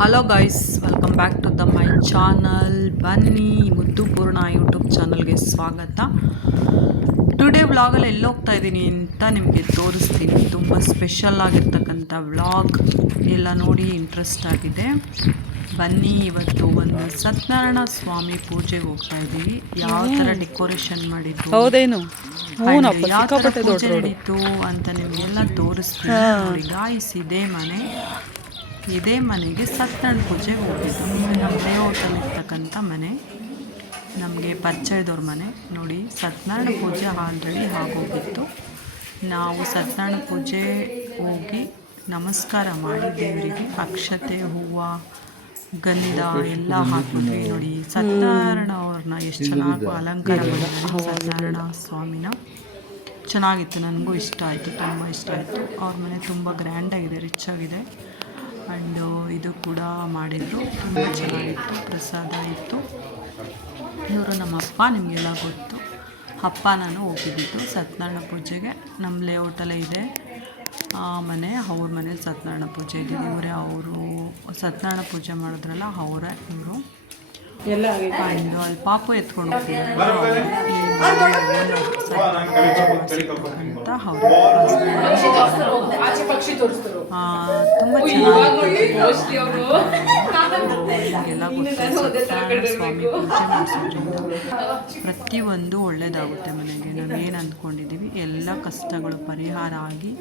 Hello guys, welcome back to the my channel. ಬನ್ನಿ, ಮುದ್ದು ಪೂರ್ಣ ಯೂಟ್ಯೂಬ್ ಚಾನಲ್ಗೆ ಸ್ವಾಗತ. ಟುಡೇ ವ್ಲಾಗಲ್ಲಿ ಎಲ್ಲಿ ಹೋಗ್ತಾ ಇದ್ದೀನಿ ಅಂತ ನಿಮಗೆ ತೋರಿಸ್ತೀನಿ. ತುಂಬ ಸ್ಪೆಷಲ್ ಆಗಿರ್ತಕ್ಕಂಥ ವ್ಲಾಗ್ ಎಲ್ಲ ನೋಡಿ ಇಂಟ್ರೆಸ್ಟ್ ಆಗಿದೆ. ಬನ್ನಿ, ಇವತ್ತು ಒಂದು ಸತ್ಯನಾರಾಯಣ ಸ್ವಾಮಿ ಪೂಜೆಗೆ ಹೋಗ್ತಾ ಇದ್ದೀವಿ. ಯಾವ ಥರ ಡೆಕೋರೇಷನ್ ಮಾಡಿದ್ದು, ಹೌದೇನು ಯಾವ ಥರ ಪೂಜೆ ನಡೀತು ಅಂತ ನಿಮಗೆಲ್ಲ ತೋರಿಸ್ತೀನಿ. ನೋಡಿ ಗಾಯ್ಸ್, ಇದೇ ಮನೆಗೆ ಸತ್ಯನಾರಾಯಣ ಪೂಜೆಗೆ ಹೋಗಿದ್ದು. ನಮ್ಮ ಲೇಔಟಲ್ಲಿ ಇರ್ತಕ್ಕಂಥ ಮನೆ, ನಮಗೆ ಪರಿಚಯದವ್ರ ಮನೆ. ನೋಡಿ, ಸತ್ಯನಾರಾಯಣ ಪೂಜೆ ಆಲ್ರೆಡಿ ಆಗೋಗಿತ್ತು. ನಾವು ಸತ್ಯನಾರಾಯಣ ಪೂಜೆ ಹೋಗಿ ನಮಸ್ಕಾರ ಮಾಡಿ ದೇವರಿಗೆ ಅಕ್ಷತೆ, ಹೂವು, ಗಂಧ ಎಲ್ಲ ಹಾಕಿದ್ವಿ. ನೋಡಿ, ಸತ್ಯನಾರಾಯಣ ಅವ್ರನ್ನ ಎಷ್ಟು ಚೆನ್ನಾಗಿ ಅಲಂಕಾರ ಮಾಡಿದ್ದಾರೆ. ಸತ್ಯನಾರಾಯಣ ಸ್ವಾಮಿನ ಚೆನ್ನಾಗಿತ್ತು, ನನಗೂ ಇಷ್ಟ ಆಯಿತು, ತುಂಬ ಇಷ್ಟ ಆಯಿತು. ಅವ್ರ ಮನೆ ತುಂಬ ಗ್ರ್ಯಾಂಡಾಗಿದೆ, ರಿಚ್ ಆಗಿದೆ. ಆ್ಯಂಡ್ ಇದು ಕೂಡ ಮಾಡಿದರು, ತುಂಬ ಚೆನ್ನಾಗಿತ್ತು. ಪ್ರಸಾದ ಇತ್ತು. ಇವರು ನಮ್ಮ ಅಪ್ಪ, ನಿಮಗೆಲ್ಲ ಗೊತ್ತು. ಅಪ್ಪ ನಾನು ಹೋಗಿದ್ದಿದ್ದು ಸತ್ಯನಾರಾಯಣ ಪೂಜೆಗೆ. ನಮ್ಮ ಲೇಔಟಲ್ಲೇ ಇದೆ ಮನೆ. ಅವ್ರ ಮನೇಲಿ ಸತ್ಯನಾರಾಯಣ ಪೂಜೆ ಇದೆ. ಇವರೇ, ಅವರು ಸತ್ಯನಾರಾಯಣ ಪೂಜೆ ಮಾಡಿದ್ರಲ್ಲ ಅವರೇ ಇವರು. ಆ್ಯಂಡ್ ಅಲ್ಲಿ ಪಾಪು ಎತ್ಕೊಂಡು ಹೋಗ್ತಿದ್ದಾರೆ ಅಂತ ಅವರು. ತುಂಬ ಚೆನ್ನಾಗಿ ಎಲ್ಲ ಗೊತ್ತು. ಸ್ವಾಮಿ ಪೂಜೆ ಮಾಡಿಸೋದ್ರಿಂದ ಪ್ರತಿಯೊಂದು ಒಳ್ಳೆಯದಾಗುತ್ತೆ ಮನೆಗೆ. ನಾವೇನು ಅಂದ್ಕೊಂಡಿದ್ದೀವಿ ಎಲ್ಲ ಕಷ್ಟಗಳು ಪರಿಹಾರ ಆಗಿ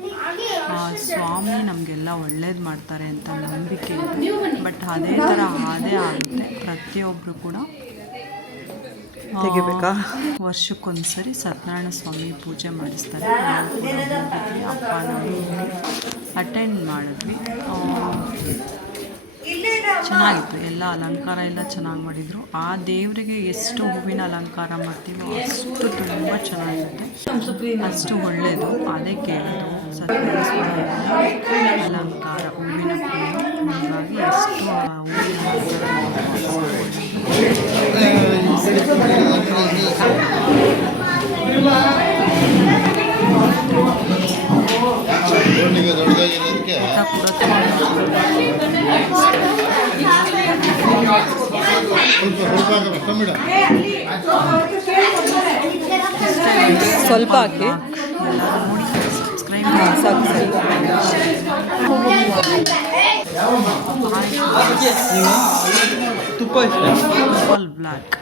ಸ್ವಾಮಿ ನಮಗೆಲ್ಲ ಒಳ್ಳೇದು ಮಾಡ್ತಾರೆ ಅಂತ ನಂಬಿಕೆ ಇದೆ. ಬಟ್ ಅದೇ ಥರ ಆಗುತ್ತೆ. ಪ್ರತಿಯೊಬ್ಬರು ಕೂಡ ವರ್ಷಕ್ಕೊಂದ್ಸರಿ ಸತ್ಯನಾರಾಯಣ ಸ್ವಾಮಿ ಪೂಜೆ ಮಾಡಿಸ್ತಾರೆ. ಅಪ್ಪ ನಾವು ಅಟೆಂಡ್ ಮಾಡಿದ್ವಿ. ಚೆನ್ನಾಗಿತ್ತು. ಎಲ್ಲ ಅಲಂಕಾರ ಎಲ್ಲ ಚೆನ್ನಾಗಿ ಮಾಡಿದರು. ಆ ದೇವರಿಗೆ ಎಷ್ಟು ಹೂವಿನ ಅಲಂಕಾರ ಮಾಡ್ತೀವೋ ಅಷ್ಟು ತುಂಬ ಚೆನ್ನಾಗಿರುತ್ತೆ, ಅಷ್ಟು ಒಳ್ಳೆಯದು. ಅದೇ ಕೇಳೋದು ಸತ್ಯನಾರಾಯಣ ಸ್ವಾಮಿ ಅಲಂಕಾರ ಹೂವಿನ ಪೂಜೆ. ಹಾಗಾಗಿ ಎಷ್ಟು ಹೂವಿನ ಸ್ವಲ್ಪ ಹಾಕಿ ನೋಡಿ, ಸಬ್ಸ್ಕ್ರೈಬ್ ತುಪ್ಪ ಬ್ಲಾಕ್